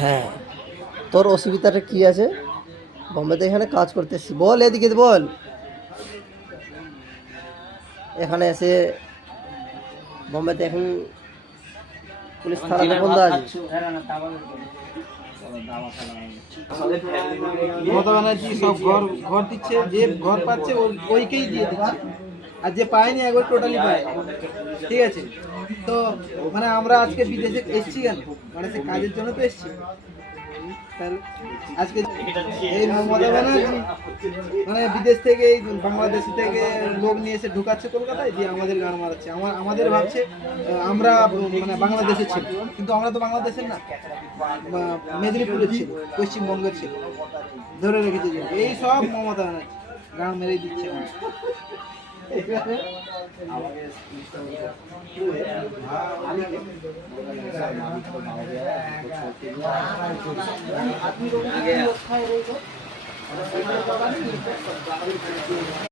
হ্যাঁ, তোর অসুবিধাটা কি আছে? বোম্বেতে এখানে কাজ করতে এসছি, বল এদিকে বল। এখানে এসে বোম্বেতে এখন পুলিশ থানাতে বন্ধ আছে। মমতা ব্যানার্জি সব ঘর ঘর দিচ্ছে, যে ঘর পাচ্ছে ওইকেই দিয়ে দিচ্ছে, আর যে পায়নি একবার টোটালি পায়। ঠিক আছে, তো মানে আমরা আজকে বিদেশে এসছি কেন? মানে সে কাজের জন্য তো এসছি। আজকে এই মমতা ব্যানার্জি মানে বিদেশ থেকে এই বাংলাদেশ থেকে লোক নিয়ে এসে ঢুকাচ্ছে কলকাতায়, দিয়ে আমাদের গান মারাচ্ছে। আমাদের ভাবছে আমরা মানে বাংলাদেশের ছিল, কিন্তু আমরা তো বাংলাদেশের না, মেদিনীপুরের ছিল, পশ্চিমবঙ্গের ছিল, ধরে রেখেছে। এই সব মমতা ব্যানার্জি গান মেরেই দিচ্ছে। আমাকে